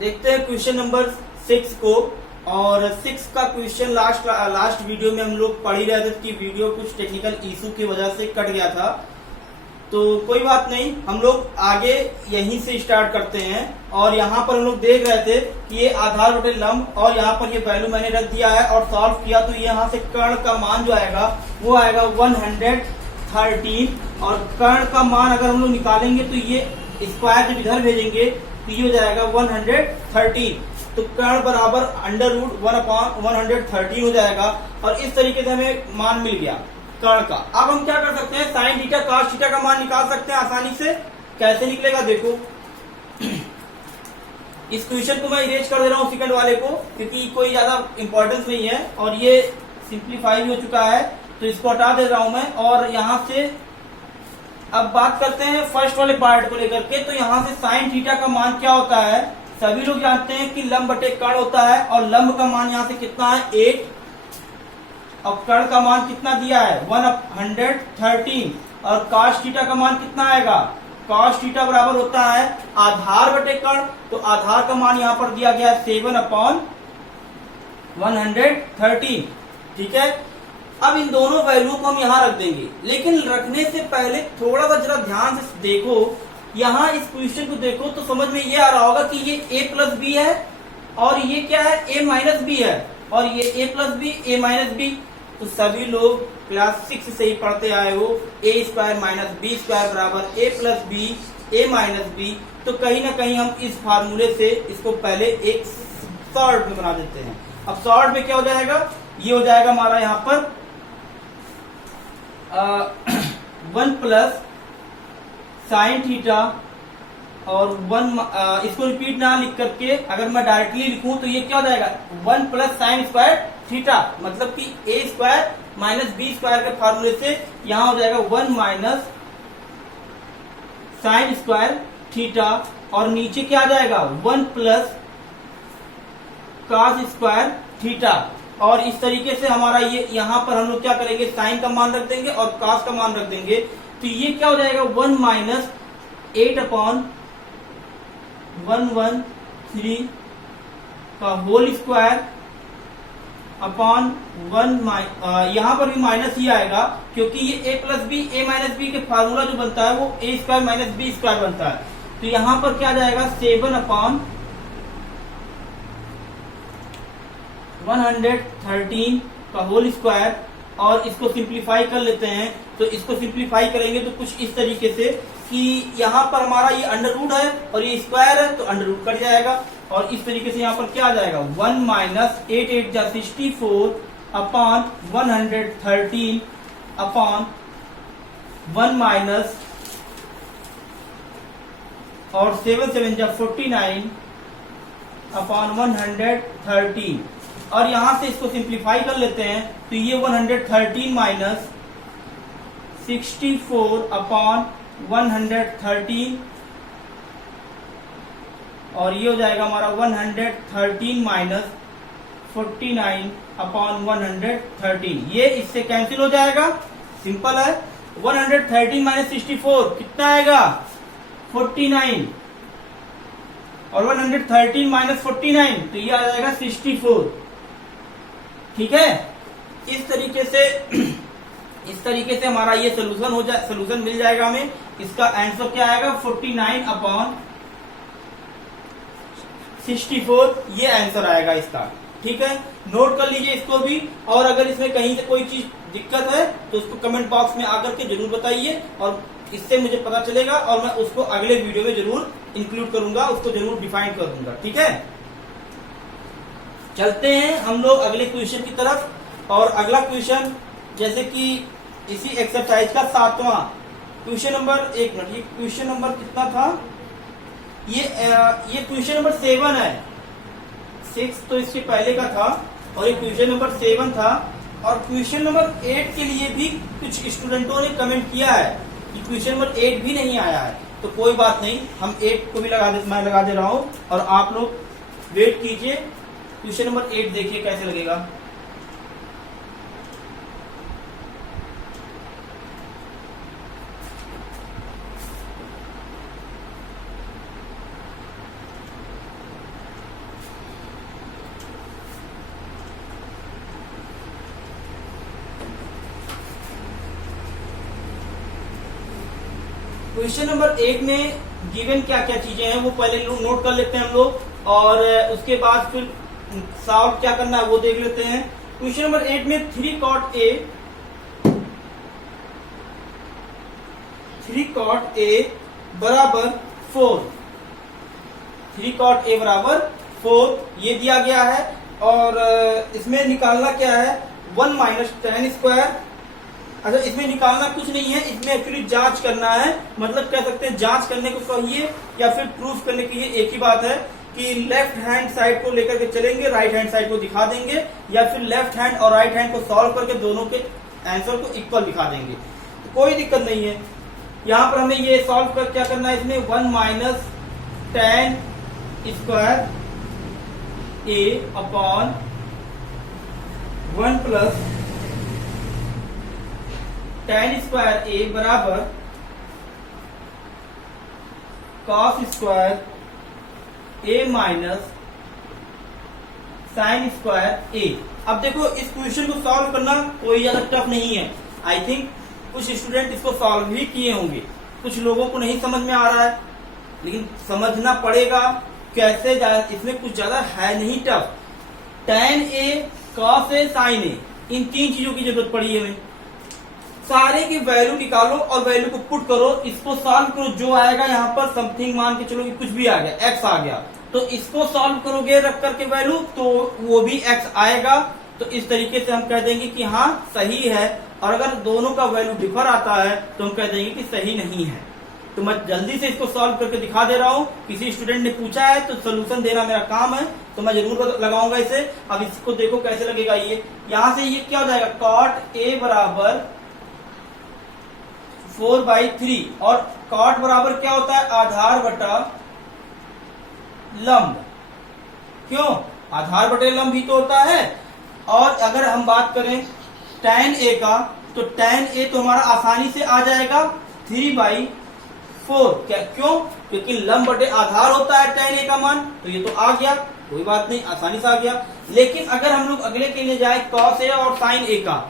देखते हैं question number 6 को। और 6 का क्वेश्चन लास्ट वीडियो में हम लोग पढ़ ही रहे थे कि वीडियो कुछ टेक्निकल इशू की वजह से कट गया था, तो कोई बात नहीं, हम लोग आगे यहीं से स्टार्ट करते हैं। और यहाँ पर हम लोग देख रहे थे कि ये आधार बटे लंब और यहाँ पर ये वैल्यू मैंने रख दिया है और सॉल्व किया, तो यहाँ से कर्ण का मान जो आएगा वो आएगा 113। और कर्ण का मान अगर हम लोग निकालेंगे तो ये स्क्वायर जब इधर भेजेंगे तो ये हो जाएगा 113। तो कर्ण बराबर अंडर रूट 1/113 हो जाएगा। और इस तरीके से हमें मान मिल गया कर्ण का। अब हम क्या कर सकते हैं, साइन थीटा कॉस थीटा का मान निकाल सकते हैं आसानी से। कैसे निकलेगा देखो, इस क्वेश्चन को मैं इरेज कर दे रहा हूँ सेकंड वाले को, क्योंकि कोई ज्यादा इंपॉर्टेंस नहीं है और ये सिंप्लीफाई हो चुका है, तो इसको हटा दे रहा हूं मैं। और यहां से अब बात करते हैं फर्स्ट वाले पार्ट को लेकर के। तो यहां से साइन थीटा का मान क्या होता है, सभी लोग जानते हैं कि लंब बटे कर्ण होता है, और लंब का मान यहां से कितना है 8, और कर्ण का मान कितना दिया है 113। और cos थीटा का मान कितना आएगा, cos थीटा बराबर होता है आधार बटे कर्ण, तो आधार का मान यहाँ पर दिया गया है 7/113। ठीक है, अब इन दोनों वैल्यू को हम यहाँ रख देंगे, लेकिन रखने से पहले थोड़ा सा जरा ध्यान से देखो, यहाँ इस क्वेश्चन को देखो तो समझ में ये आ रहा होगा कि ये a प्लस बी है और ये क्या है a माइनस बी है, और ये a plus B a minus B. तो सभी लोग क्लास 6 से ही पढ़ते आए हो, a square minus B square बराबर a plus B a minus B. तो कहीं ना कहीं हम इस फार्मूले से इसको पहले एक शॉर्ट में बना देते हैं। अब शॉर्ट में क्या हो जाएगा, ये हो जाएगा हमारा यहाँ पर 1 प्लस साइन थीटा और 1 इसको रिपीट ना लिख करके अगर मैं डायरेक्टली लिखूं तो ये क्या हो जाएगा 1 प्लस साइन स्क्वायर थीटा, मतलब कि a square minus B square के फार्मूले से यहां हो जाएगा 1 माइनस साइन स्क्वायर थीटा, और नीचे क्या आ जाएगा 1 प्लस कॉस स्क्वायर थीटा। और इस तरीके से हमारा ये यहाँ पर हम लोग क्या करेंगे, साइन का मान रख देंगे और कॉस का मान रख देंगे। तो ये क्या हो जाएगा 1 माइनस 8/113 का होल स्क्वायर अपॉन 1 यहाँ पर भी माइनस ही आएगा, क्योंकि ये a plus B a minus B के फार्मूला जो बनता है वो a square minus B square बनता है। तो यहाँ पर क्या जाएगा 7/113 का होल स्क्वायर। और इसको सिंप्लीफाई कर लेते हैं, तो इसको सिंप्लीफाई करेंगे तो कुछ इस तरीके से कि यहाँ पर हमारा ये अंडर रूट है और ये स्क्वायर है, तो अंडर रूट कट जाएगा। और इस तरीके से यहाँ पर क्या आ जाएगा 1 माइनस 8 8 जा 64 अपॉन 113 अपॉन 1 माइनस और 7 7 जा 49 अपॉन 113। और यहां से इसको सिंप्लीफाई कर लेते हैं, तो ये 113 माइनस 64 अपॉन 113, और ये हो जाएगा हमारा 113 माइनस 49 अपॉन 113। ये इससे कैंसिल हो जाएगा, सिंपल है। 113 माइनस 64 कितना आएगा 49, और 113 माइनस 49 तो ये आ जाएगा 64। ठीक है, इस तरीके से हमारा ये सोल्यूशन मिल जाएगा हमें। इसका आंसर क्या आएगा 49 अपॉन 64, ये आंसर आएगा इसका। ठीक है, नोट कर लीजिए इसको भी। और अगर इसमें कहीं से कोई चीज दिक्कत है तो उसको कमेंट बॉक्स में आकर के जरूर बताइए, और इससे मुझे पता चलेगा और मैं उसको अगले वीडियो में जरूर इंक्लूड करूंगा, उसको जरूर डिफाइन कर दूंगा। ठीक है, चलते हैं हम लोग अगले क्वेश्चन की तरफ। और अगला क्वेश्चन जैसे कि इसी एक्सरसाइज का 7वां क्वेश्चन नंबर, एक मिनट, ये क्वेश्चन नंबर कितना था, ये क्वेश्चन नंबर 7 है। 6 तो इसके पहले का था और ये क्वेश्चन नंबर 7 था। और क्वेश्चन नंबर 8 के लिए भी कुछ स्टूडेंटों ने कमेंट किया है कि क्वेश्चन नंबर 8 भी नहीं आया है, तो कोई बात नहीं, हम 8 को भी मैं लगा दे रहा हूं और आप लोग वेट कीजिए। क्वेश्चन नंबर 8 देखिए कैसे लगेगा। क्वेश्चन नंबर 8 में गिवन क्या क्या चीजें हैं वो पहले नोट कर लेते हैं हम लोग, और उसके बाद फिर सॉल्व क्या करना है वो देख लेते हैं। क्वेश्चन नंबर 8 में 3 cot A बराबर 4, 3 cot A बराबर 4 ये दिया गया है। और इसमें निकालना क्या है, 1 माइनस tan स्क्वायर। अच्छा, इसमें निकालना कुछ नहीं है, इसमें एक्चुअली जांच करना है, मतलब कह सकते हैं जांच करने को कहिए या फिर प्रूफ करने के लिए एक ही बात है कि लेफ्ट हैंड साइड को लेकर के चलेंगे, राइट हैंड साइड को दिखा देंगे, या फिर लेफ्ट हैंड और राइट हैंड को सॉल्व करके दोनों के आंसर को इक्वल दिखा देंगे, तो कोई दिक्कत नहीं है। यहां पर हमें ये सॉल्व कर क्या करना है, इसमें 1 minus tan square A upon 1 plus tan square A बराबर cos square A minus sine square A। अब देखो, इस क्वेश्चन को सॉल्व करना कोई ज्यादा टफ नहीं है। आई थिंक कुछ स्टूडेंट इसको सॉल्व भी किए होंगे, कुछ लोगों को नहीं समझ में आ रहा है, लेकिन समझना पड़ेगा कैसे जाए, इसमें कुछ ज्यादा है नहीं tough. tan A, cos A, sin A, इन 3 चीजों की जरूरत पड़ी है हमें। सारे की वैल्यू निकालो और वैल्यू को पुट करो, इसको सॉल्व करो, जो आएगा यहाँ पर समथिंग मान के चलो कि कुछ भी आ गया, x आ गया, तो इसको सॉल्व करोगे रख करके वैल्यू, तो वो भी x आएगा। तो इस तरीके से हम कह देंगे कि हाँ सही है, और अगर दोनों का वैल्यू डिफर आता है तो हम कह देंगे कि सही नहीं है। तो मैं जल्दी से इसको सॉल्व करके दिखा दे रहा हूँ। किसी स्टूडेंट ने पूछा है तो सोल्यूशन देना मेरा काम है, तो मैं जरूर लगाऊंगा इसे। अब इसको देखो कैसे लगेगा, ये यहां से ये क्या हो जाएगा, cot A बराबर 4/3, और cot बराबर क्या होता है, आधार बटा लंब। क्यों, आधार बटे लंब भी तो होता है। और अगर हम बात करें tan A का, तो tan A तो हमारा आसानी से आ जाएगा 3/4। क्या, क्यों, क्योंकि लंब बटे आधार होता है tan A का मान, तो ये तो आ गया, कोई बात नहीं, आसानी से आ गया। लेकिन अगर हम लोग अगले के लिए जाए cos A और sin A का,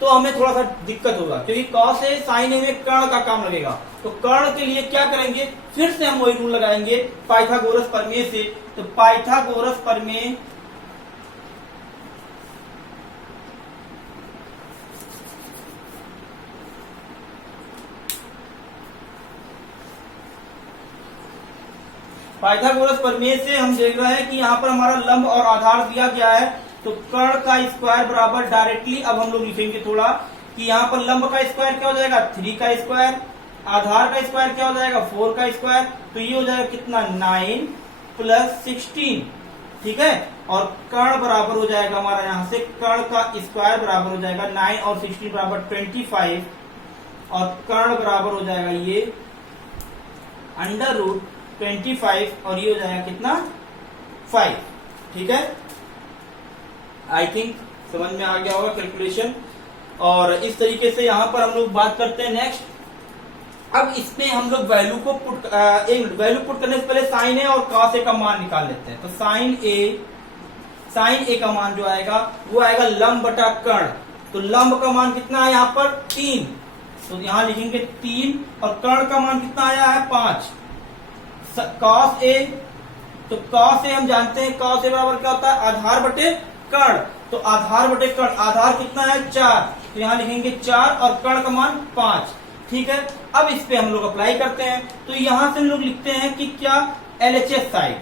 तो हमें थोड़ा सा दिक्कत होगा, क्योंकि cos A sin A में कर्ण का काम लगेगा। तो कर्ण के लिए क्या करेंगे, फिर से हम वही रूल लगाएंगे पाइथागोरस प्रमेय से। तो पाइथागोरस प्रमेय से हम देख रहे हैं कि यहाँ पर हमारा लंब और आधार दिया गया है, तो कर्ण का स्क्वायर बराबर डायरेक्टली अब हम लोग लिखेंगे थोड़ा कि यहाँ पर लंब का स्क्वायर क्या हो जाएगा, 3 का स्क्वायर, आधार का स्क्वायर क्या हो जाएगा, 4 का स्क्वायर, तो ये हो जाएगा कितना, 9 प्लस 16, ठीक है। और कर्ण बराबर हो जाएगा हमारा, यहाँ से कर्ण का स्क्वायर बराबर हो जाएगा 9 और 16 बराबर 25, और कर्ण बराबर हो जाएगा ये √25, और ये हो जाएगा कितना, 5, ठीक है। आई थिंक समझ में आ गया होगा कैलकुलेशन। और इस तरीके से यहाँ पर हम लोग बात करते हैं नेक्स्ट। अब इसमें हम लोग वैल्यू को वैल्यू पुट करने से पहले साइन ए और cos ए का मान निकाल लेते हैं। तो साइन ए का मान जो आएगा वो आएगा लंब बटा कर्ण। तो लंब का मान कितना है यहाँ पर, 3, तो यहाँ लिखेंगे 3, और कर्ण का मान कितना आया है, 5। cos ए, तो cos ए हम जानते हैं, cos ए बराबर क्या होता है, आधार बटे कर्ण। तो आधार बटे कर्ण, आधार कितना है, 4, तो यहाँ लिखेंगे 4, और कर्ण का मान 5, ठीक है। अब इस पे हम लोग अप्लाई करते हैं, तो यहां से हम लोग लिखते हैं कि क्या, LHS साइड,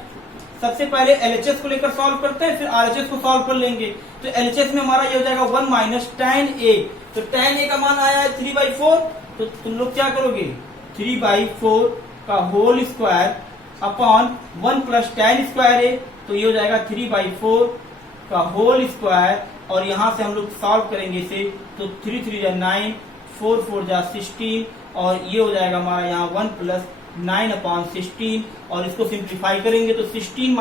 सबसे पहले LHS को लेकर सॉल्व करते हैं, फिर RHS को सॉल्व कर लेंगे। तो LHS में हमारा ये हो जाएगा 1 माइनस tan A, तो tan A का मान आया है 3/4, तो तुम लोग क्या करोगे, 3/4 का whole square upon 1 plus tan square A, तो ये हो जाएगा 3/4 का होल स्क्वायर, और यहां से हम लोग सॉल्व करेंगे इसे, तो 3 3 जा 9, 4 4 जा 16, और ये हो जाएगा हमारा यहाँ 1 प्लस 9/16, और इसको सिंप्लीफाई करेंगे तो 16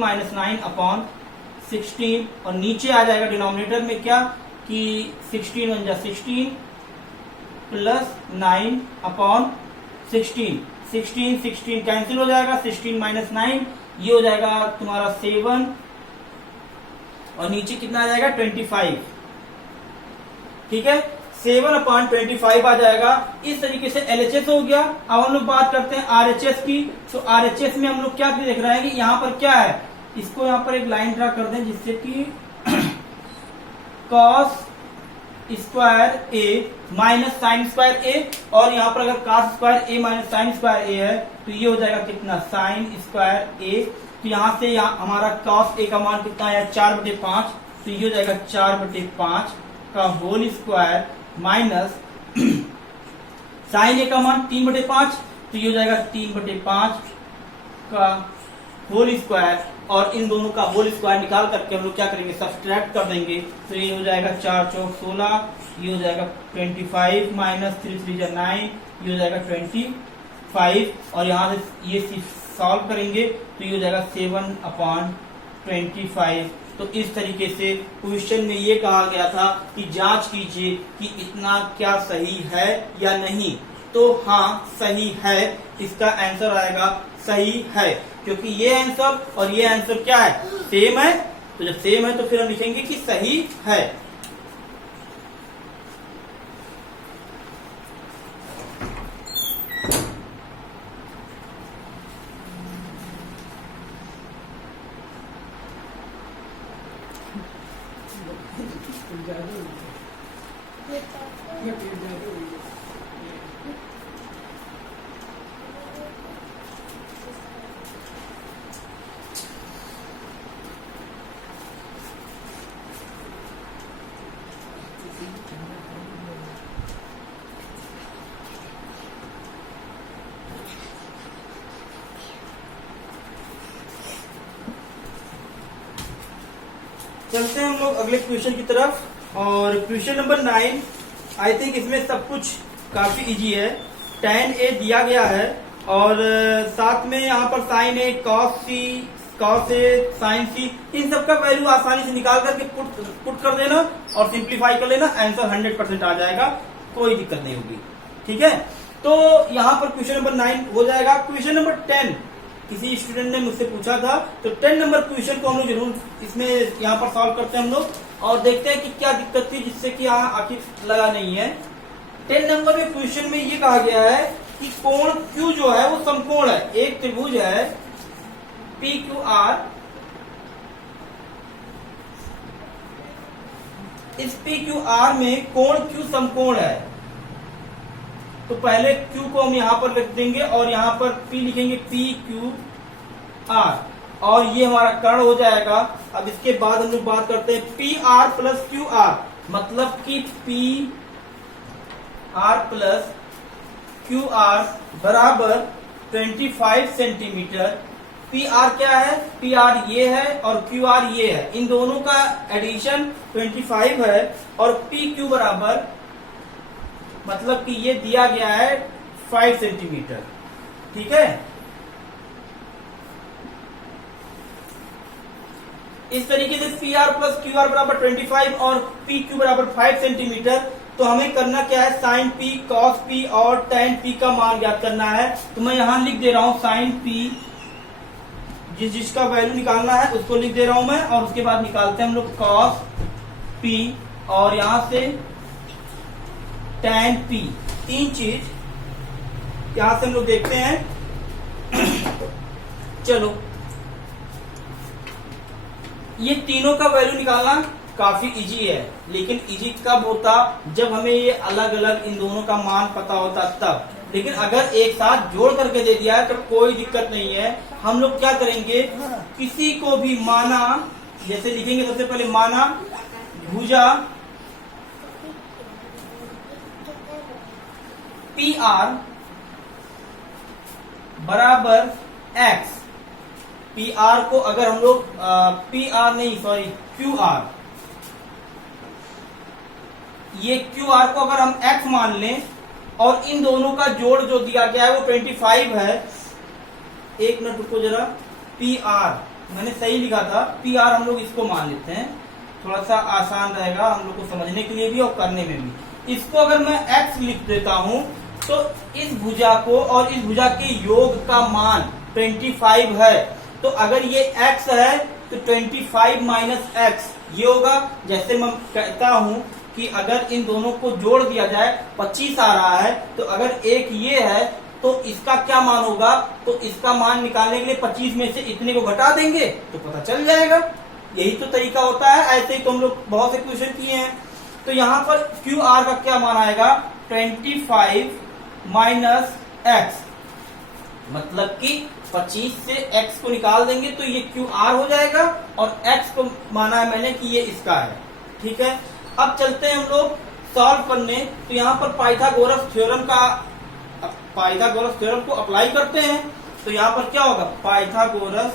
माइनस 9 अपॉन 16, और नीचे आ जाएगा डिनोमिनेटर में क्या कि 16 1 जा 16 प्लस 9/16, 16 कैंसिल हो जाएगा, 16 माइनस 9 ये हो जाएगा तुम्हारा 7, और नीचे कितना आ जाएगा 25, ठीक है। 7/25 आ जाएगा। इस तरीके से LHS हो गया। अब हम लोग बात करते हैं RHS की। तो RHS में हम लोग क्या देख रहे हैं कि यहाँ पर क्या है, इसको यहाँ पर एक लाइन ड्रा कर दें जिससे कि cos स्क्वायर ए माइनस साइन स्क्वायर ए, और यहाँ पर अगर cos स्क्वायर ए माइनस साइन स्क्वायर ए है तो ये हो जाएगा कितना, साइन स्क्वायर ए। तो यहाँ से यहाँ हमारा cos ए का मान कितना है 4/5, तो ये हो जाएगा 4/5 का होल स्क्वायर माइनस साइन ए का मान 3/5, तो ये हो जाएगा 3/5 का होल स्क्वायर, और इन दोनों का होल स्क्वायर निकाल करके हम लोग क्या करेंगे, सब्सट्रैक्ट कर देंगे। तो ये हो जाएगा 4 चौक 16, ये हो जाएगा 25 माइनस 3 3 9, ये हो जाएगा 25, और यहाँ से ये सॉल्व करेंगे तो ये हो जाएगा 7/25। तो इस तरीके से क्वेश्चन में ये कहा गया था कि जांच कीजिए कि इतना क्या सही है या नहीं। तो हाँ सही है, इसका आंसर आएगा सही है, क्योंकि ये आंसर और ये आंसर क्या है, सेम है। तो जब सेम है तो फिर हम लिखेंगे कि सही है। चलते हैं हम लोग अगले क्वेश्चन की तरफ, और क्वेश्चन नंबर 9। आई थिंक इसमें सब कुछ काफी इजी है। tan a दिया गया है और साथ में यहाँ पर sin a, cos a, sin c, इन सब का वैल्यू आसानी से निकाल करके पुट कर देना और सिंप्लीफाई कर लेना, आंसर 100% आ जाएगा, कोई दिक्कत नहीं होगी। ठीक है, तो यहाँ पर क्वेश्चन नंबर 9 हो जाएगा। क्वेश्चन नंबर 10 किसी स्टूडेंट ने मुझसे पूछा था, तो 10 नंबर क्वेश्चन को हम लोग जरूर इसमें यहाँ पर सॉल्व करते हैं हम लोग, और देखते हैं कि क्या दिक्कत थी जिससे कि यहाँ आखिर लगा नहीं है। 10 नंबर में क्वेश्चन में ये कहा गया है कि कोण Q जो है वो समकोण है। एक त्रिभुज है PQR, इस PQR में कोण Q समकोण है। तो पहले Q को हम यहाँ पर लिख देंगे और यहाँ पर P लिखेंगे, PQR, और ये हमारा कर्ण हो जाएगा। अब इसके बाद हम लोग बात करते हैं PR प्लस QR, मतलब कि PR प्लस QR बराबर 25 सेंटीमीटर। PR क्या है, PR ये है और QR ये है, इन दोनों का एडिशन 25 है, और PQ बराबर मतलब कि ये दिया गया है 5 सेंटीमीटर। ठीक है, इस तरीके से PR प्लस QR बराबर 25 और PQ बराबर 5 सेंटीमीटर। तो हमें करना क्या है, साइन P, cos P और tan P का मान ज्ञात करना है। तो मैं यहां लिख दे रहा हूं साइन P, जिसका वैल्यू निकालना है उसको लिख दे रहा हूं मैं, और उसके बाद निकालते हैं हम लोग cos P, और यहां से tan P। तीन चीज यहां से हम लोग देखते हैं। चलो, ये तीनों का वैल्यू निकालना काफी इजी है, लेकिन इजी कब होता, जब हमें ये अलग अलग इन दोनों का मान पता होता तब। लेकिन अगर एक साथ जोड़ करके दे दिया है तो कोई दिक्कत नहीं है। हम लोग क्या करेंगे, किसी को भी माना, जैसे लिखेंगे सबसे पहले माना भुजा PR बराबर X। PR को अगर हम लोग QR, ये QR को अगर हम X मान लें और इन दोनों का जोड़ जो दिया गया है वो 25 है। एक मिनट रुको जरा, PR मैंने सही लिखा था, PR हम लोग इसको मान लेते हैं, थोड़ा सा आसान रहेगा हम लोग को समझने के लिए भी और करने में भी। इसको अगर मैं X लिख देता हूं तो इस भुजा को और इस भुजा के योग का मान 25 है। तो अगर ये X है तो 25 माइनस X ये होगा। जैसे मैं कहता हूं कि अगर इन दोनों को जोड़ दिया जाए 25 आ रहा है, तो अगर एक ये है तो इसका क्या मान होगा, तो इसका मान निकालने के लिए 25 में से इतने को घटा देंगे तो पता चल जाएगा। यही तो तरीका होता है, ऐसे ही तो हम लोग बहुत से क्वेश्चन किए हैं। तो यहाँ पर क्यू आर का क्या मान आएगा, 25 माइनस एक्स, मतलब कि 25 से x को निकाल देंगे तो ये क्यू आर हो जाएगा, और x को माना है मैंने कि ये इसका है। ठीक है, अब चलते हैं हम लोग सॉल्व करने। तो यहाँ पर पाइथागोरस थ्योरम को अप्लाई करते हैं। तो यहाँ पर क्या होगा, पाइथागोरस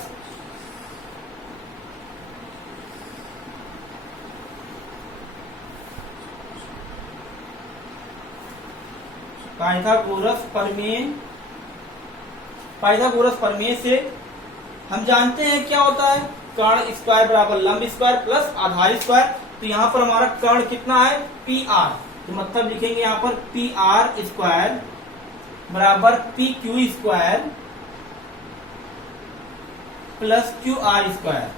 प्रमेय से हम जानते हैं क्या होता है, कर्ण स्क्वायर बराबर लंब स्क्वायर प्लस आधार स्क्वायर। तो यहाँ पर हमारा कर्ण कितना है, पी आर, तो मतलब लिखेंगे यहाँ पर पी आर स्क्वायर बराबर P Q square plus Q R square.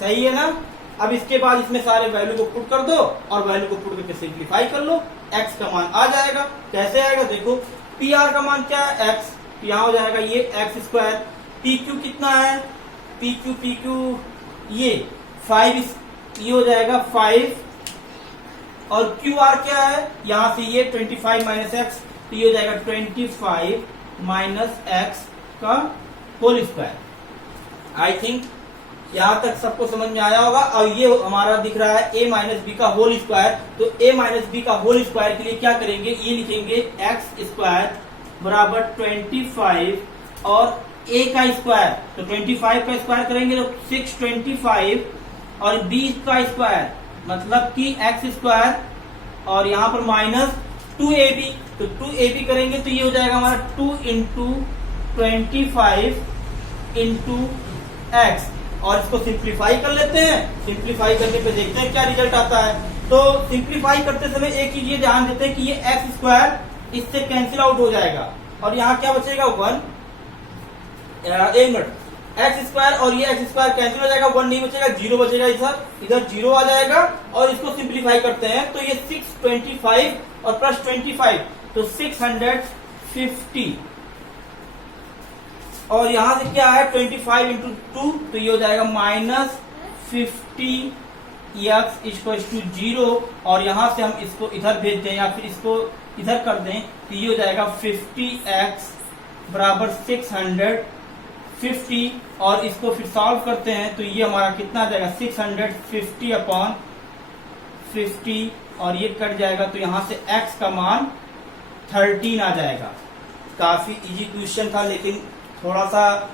सही है ना। अब इसके बाद इसमें सारे वैल्यू को पुट कर दो और वैल्यू को पुट करके सिंप्लीफाई कर लो, x का मान आ जाएगा। कैसे आएगा, देखो पी आर का मान क्या है, x, यहाँ हो जाएगा ये एक्स स्क्वायर। पी क्यू कितना है, पी क्यू ये 5, ये हो जाएगा 5, और क्यू आर क्या है, यहां से ये 25 माइनस एक्स, तो ये हो जाएगा 25 माइनस एक्स का होल स्क्वायर। आई थिंक यहां तक सबको समझ में आया होगा। और ये हमारा दिख रहा है a माइनस बी का होल स्क्वायर, तो a माइनस बी का होल स्क्वायर के लिए क्या करेंगे, ये लिखेंगे एक्स स्क्वायर बराबर 25 और a का स्क्वायर, तो 25 का स्क्वायर करेंगे तो 625, और b का स्क्वायर मतलब कि एक्स स्क्वायर, और यहाँ पर माइनस 2ab, तो 2ab करेंगे तो ये हो जाएगा हमारा 2 इंटू 25 इंटू एक्स, और इसको सिंप्लीफाई कर लेते हैं। सिंप्लीफाई करने पे देखते हैं क्या रिजल्ट आता है। तो सिंप्लीफाई करते समय एक चीज ये ध्यान देते हैं कि ये एक्स स्क्वायर इससे कैंसिल आउट हो जाएगा, और यहाँ क्या बचेगा 1, एक मिनट, एक्स स्क्वायर और ये एक्स स्क्वायर कैंसिल हो जाएगा, 1 नहीं बचेगा, 0 बचेगा, इधर 0 आ जाएगा। और इसको सिंप्लीफाई करते हैं तो ये 625 और प्लस 25 तो 650, और यहां से क्या है 25 इंटू 2, तो ये हो जाएगा माइनस 50 एक्स इक्वल टू 0, और यहां से हम इसको इधर भेज दें या फिर इसको इधर कर दें तो ये हो जाएगा 50x बराबर 650, और इसको फिर सॉल्व करते हैं तो ये हमारा कितना आ जाएगा 650 अपॉन 50, और ये कट जाएगा तो यहां से x का मान 13 आ जाएगा। काफी इजी क्वेश्चन था, लेकिन थोड़ा सा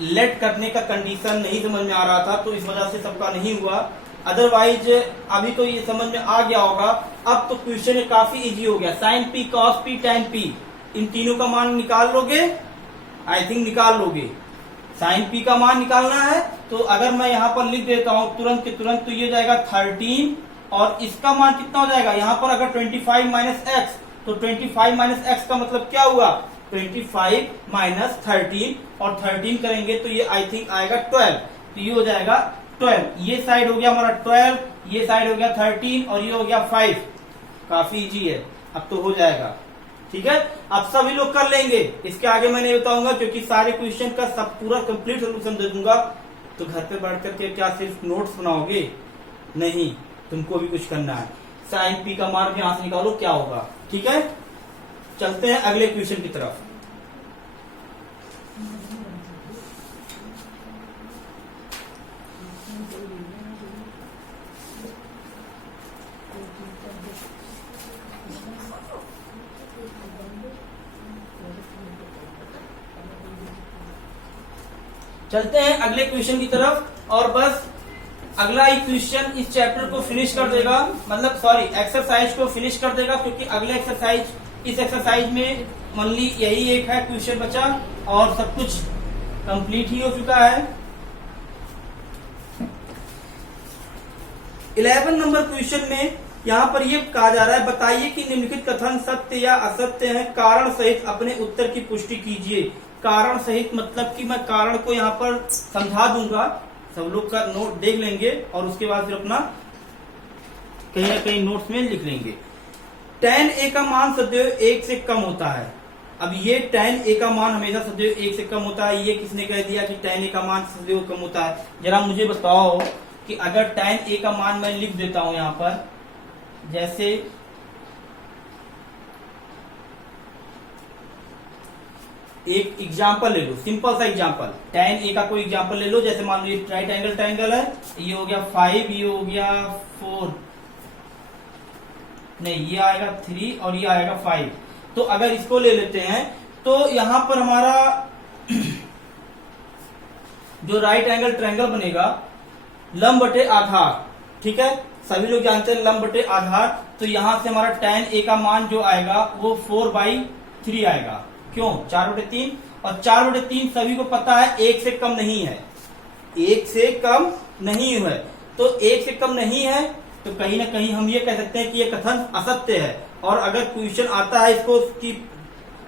लेट करने का कंडीशन नहीं समझ में आ रहा था, तो इस वजह से सबका नहीं हुआ। अदरवाइज अभी तो ये समझ में आ गया होगा। अब तो क्वेश्चन काफी इजी हो गया। Sine P, cos P, tan P, इन तीनों का मान निकाल लोगे, आई थिंक निकाल लोगे। साइन पी का मान निकालना है तो अगर मैं यहाँ पर लिख देता हूँ तुरंत के तुरंत, तो ये जाएगा 13, और इसका मान कितना हो जाएगा, यहाँ पर अगर 25 माइनस एक्स, तो 25 माइनस एक्स का मतलब क्या हुआ, 25 माइनस 13, और 13 करेंगे तो ये आई थिंक आएगा 12, तो ये हो जाएगा 12। ये साइड हो गया हमारा 12, ये साइड हो गया 13, और ये हो गया 5। काफी इजी है, अब तो हो जाएगा। ठीक है, अब सभी लोग कर लेंगे, इसके आगे मैं नहीं बताऊंगा क्योंकि सारे क्वेश्चन का सब पूरा कंप्लीट सोल्यूशन दे दूंगा। तो घर पे बैठ करके क्या सिर्फ नोट्स बनाओगे, नहीं, तुमको भी कुछ करना है। साइन पी का मान भी यहां से निकालो क्या होगा। ठीक है, चलते हैं अगले क्वेश्चन की तरफ। चलते हैं अगले क्वेश्चन की तरफ, और बस अगला ही क्वेश्चन इस चैप्टर को फिनिश कर देगा, मतलब सॉरी एक्सरसाइज को फिनिश कर देगा, क्योंकि अगले एक्सरसाइज, इस एक्सरसाइज में ओनली यही एक है क्वेश्चन बचा, और सब कुछ कंप्लीट ही हो चुका है। 11 नंबर क्वेश्चन में यहाँ पर ये कहा जा रहा है, बताइए कि निम्नलिखित कथन सत्य या असत्य है, कारण सहित अपने उत्तर की पुष्टि कीजिए। कारण सहित मतलब कि मैं कारण को यहाँ पर समझा दूंगा, सब लोग का नोट देख लेंगे और उसके बाद फिर अपना कहीं ना कहीं नोट्स में लिख लेंगे। tan a का मान सदैव 1 से कम होता है। अब ये tan a का मान हमेशा सदैव 1 से कम होता है, ये किसने कह दिया कि tan a का मान सदैव कम होता है? जरा मुझे बताओ कि अगर tan a का मान मैं लिख देता हूं यहां पर, जैसे एक एग्जाम्पल ले लो, सिंपल सा एग्जाम्पल, tan a का कोई एग्जाम्पल ले लो। जैसे मान लो ये राइट एंगल ट्राइंगल है, ये हो गया 5, ये हो गया 4, नहीं ये आएगा 3 और ये आएगा 5। तो अगर इसको ले लेते हैं तो यहां पर हमारा जो राइट एंगल ट्रायंगल बनेगा लंब बटे आधार, ठीक है, सभी लोग जानते हैं लंब बटे आधार। तो यहां से हमारा tan a का मान जो आएगा वो 4/3 आएगा। क्यों? 4/3, और 4/3 सभी को पता है 1 से कम नहीं है, 1 से कम नहीं है। तो 1 से कम नहीं है तो कहीं ना कहीं हम ये कह सकते हैं कि ये कथन असत्य है। और अगर क्वेश्चन आता है इसको की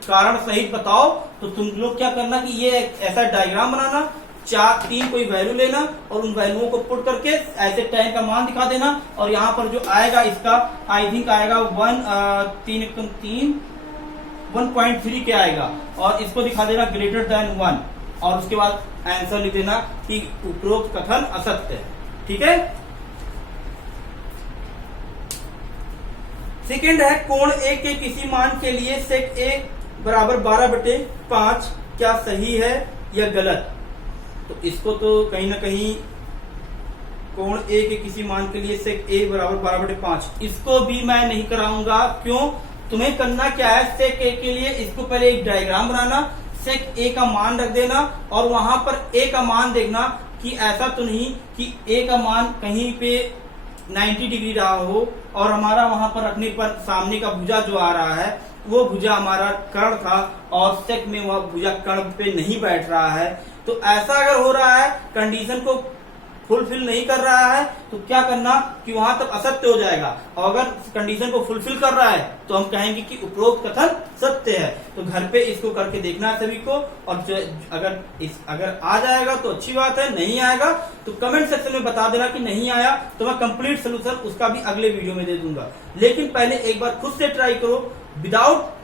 कारण सहित बताओ, तो तुम लोग क्या करना कि ये ऐसा डायग्राम बनाना, 3 कोई वैल्यू लेना और उन वैल्यूओं को पुट करके ऐसे tan का मान दिखा देना, और यहाँ पर जो आएगा इसका आई थिंक आएगा 1.3 के आएगा, और इसको दिखा देना ग्रेटर देन 1, और उसके बाद आंसर लिख देना कि उपरोक्त कथन असत्य है। ठीक है। सेकेंड है कोण ए के किसी मान के लिए sec a बराबर 12/5 क्या सही है या गलत? तो इसको तो कहीं ना कहीं कोण ए के किसी मान के लिए sec a बराबर 12/5 इसको भी मैं नहीं कराऊंगा। क्यों? तुम्हें करना क्या है, sec a के लिए इसको पहले एक डायग्राम बनाना, sec a का मान रख देना और वहां पर a का मान देखना कि ऐसा तो नहीं कि a का मान कहीं पे 90 डिग्री रहा हो और हमारा वहां पर रखने पर सामने का भुजा जो आ रहा है वो भुजा हमारा कर्ण था और सेक में वह भुजा कर्ण पे नहीं बैठ रहा है। तो ऐसा अगर हो रहा है, कंडीशन को फुलफिल नहीं कर रहा है, तो क्या करना कि वहां तक असत्य हो जाएगा, और अगर कंडीशन को फुलफिल कर रहा है तो हम कहेंगे कि उपरोक्त कथन सत्य है। तो घर पे इसको करके देखना है सभी को, और अगर आ जाएगा तो अच्छी बात है, नहीं आएगा तो कमेंट सेक्शन में बता देना कि नहीं आया, तो मैं कंप्लीट सोल्यूशन उसका भी अगले वीडियो में दे दूंगा। लेकिन पहले एक बार खुद से ट्राई करो, विदाउट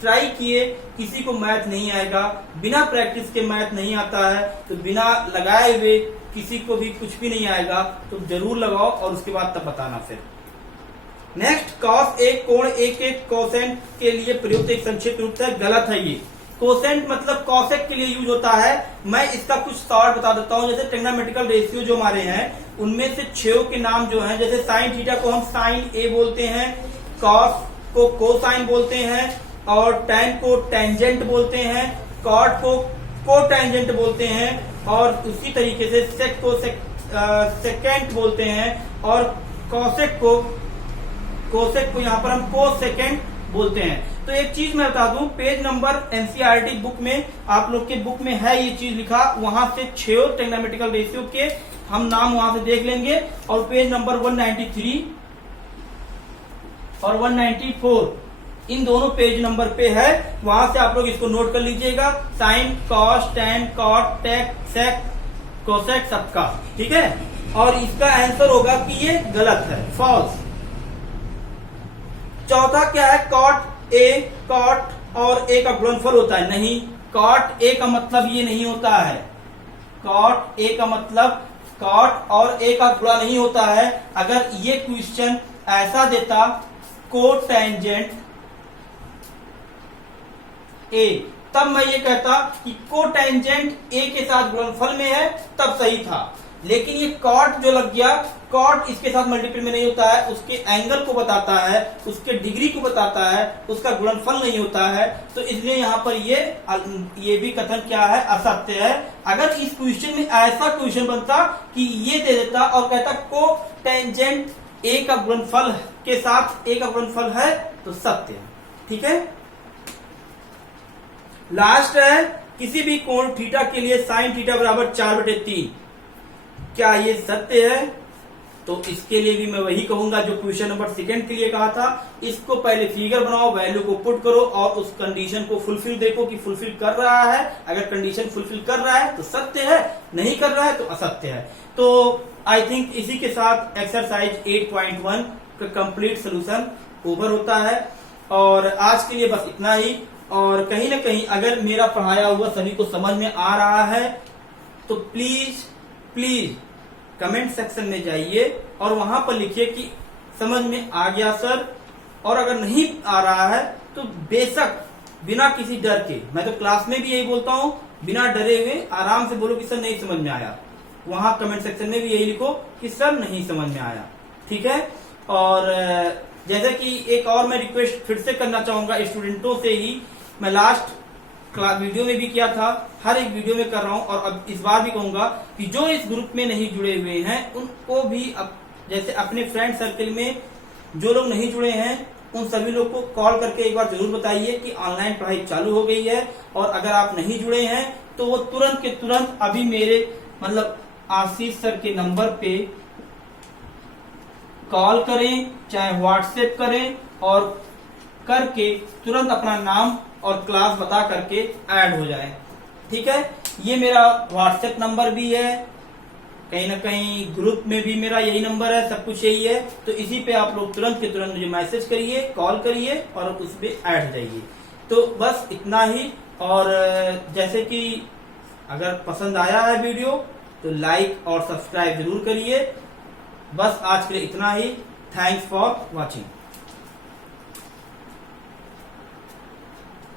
ट्राई किए किसी को मैथ नहीं आएगा, बिना प्रैक्टिस के मैथ नहीं आता है, तो बिना लगाए हुए किसी को भी कुछ भी नहीं आएगा। तो जरूर लगाओ और उसके बाद तब बताना। फिर नेक्स्ट, cos a कोण a के कोसेंट के लिए प्रयुक्त एक संक्षिप्त रूप है, गलत है ये। कोसेंट मतलब कॉसेक के लिए यूज होता है। मैं इसका कुछ शॉर्ट बता देता हूं। जैसे ट्रिग्नोमेट्रिकल रेशियो जो हमारे हैं उनमें से 6 के नाम जो हैं, जैसे साइन थीटा को हम साइन a बोलते हैं, कॉस को कोसाइन बोलते हैं, और टैन को टेंजेंट बोलते हैं, कॉट को कोटेंजेंट बोलते हैं, और उसी तरीके से सेक को सेकेंट बोलते हैं, और कोसेक को यहाँ पर हम कोसेकेंट बोलते हैं। तो एक चीज मैं बता दूं, पेज नंबर एनसीईआरटी बुक में आप लोग के बुक में है ये चीज लिखा, वहां से 6 ट्रिग्नोमेट्रिकल रेशियो के हम नाम वहां से देख लेंगे, और पेज नंबर 193 और 194 इन दोनों पेज नंबर पे है, वहां से आप लोग इसको नोट कर लीजिएगा। साइन, कॉस, टैन, कॉट, टेक, सेक, कोसेक सबका, ठीक है। और इसका आंसर होगा कि ये गलत है, फॉल्स। चौथा क्या है, कॉट ए, कॉट और ए का गुणनफल होता है। नहीं, कॉट ए का मतलब ये नहीं होता है, कॉट ए का मतलब कॉट और ए का गुणा नहीं होता है। अगर ये क्वेश्चन ऐसा देता कोटेंजेंट ए, तब मैं ये कहता कि कोटेंजेंट ए के साथ गुणनफल में है, तब सही था। लेकिन ये कॉट जो लग गया, कॉट इसके साथ मल्टीपल में नहीं होता है, उसके एंगल को बताता है, उसके डिग्री को बताता है, उसका गुणनफल नहीं होता है। तो इसलिए यहाँ पर ये भी कथन क्या है, असत्य है। अगर इस क्वेश्चन में ऐसा क्वेश्चन बनता कि ये दे देता और कहता कोटेंजेंट ए का गुणनफल के साथ ए का गुणनफल है, तो सत्य है। ठीक है। लास्ट है, किसी भी कोण थीटा के लिए साइन थीटा बराबर 4/3 क्या ये सत्य है तो इसके लिए भी मैं वही कहूंगा जो क्वेश्चन नंबर 2 के लिए कहा था, इसको पहले फिगर बनाओ, वैल्यू को पुट करो और उस कंडीशन को फुलफिल देखो कि फुलफिल कर रहा है। अगर कंडीशन फुलफिल कर रहा है तो सत्य है, नहीं कर रहा है तो असत्य है। तो आई थिंक इसी के साथ एक्सरसाइज 8.1 का कंप्लीट सोल्यूशन ओवर होता है। और आज के लिए बस इतना ही। और कहीं ना कहीं अगर मेरा पढ़ाया हुआ सभी को समझ में आ रहा है तो प्लीज प्लीज कमेंट सेक्शन में जाइए और वहां पर लिखिए कि समझ में आ गया सर। और अगर नहीं आ रहा है तो बेशक बिना किसी डर के, मैं तो क्लास में भी यही बोलता हूं, बिना डरे हुए आराम से बोलो कि सर नहीं समझ में आया। वहां कमेंट सेक्शन में भी यही लिखो कि सर नहीं समझ में आया, ठीक है। और जैसे कि एक और मैं रिक्वेस्ट फिर से करना चाहूंगा स्टूडेंटों से ही, मैं लास्ट वीडियो में भी किया था, हर एक वीडियो में कर रहा हूं और अब इस बार भी कहूंगा कि जो इस ग्रुप में नहीं जुड़े हुए हैं उनको भी जैसे अपने फ्रेंड सर्कल में जो लोग नहीं जुड़े हैं उन सभी लोग को कॉल करके एक बार जरूर बताइए कि ऑनलाइन पढ़ाई चालू हो गई है। और अगर आप नहीं जुड़े हैं तो वो तुरंत के तुरंत अभी मेरे मतलब आशीष सर के नंबर पे कॉल करें, चाहे व्हाट्सएप करें और करके तुरंत अपना नाम और क्लास बता करके ऐड हो जाए, ठीक है। ये मेरा व्हाट्सएप नंबर भी है, कहीं ना कहीं ग्रुप में भी मेरा यही नंबर है, सब कुछ यही है। तो इसी पे आप लोग तुरंत के तुरंत मुझे मैसेज करिए, कॉल करिए और उस पे ऐड हो जाइए। तो बस इतना ही। और जैसे कि अगर पसंद आया है वीडियो तो लाइक और सब्सक्राइब जरूर करिए। बस आज के लिए इतना ही। Thanks for watching.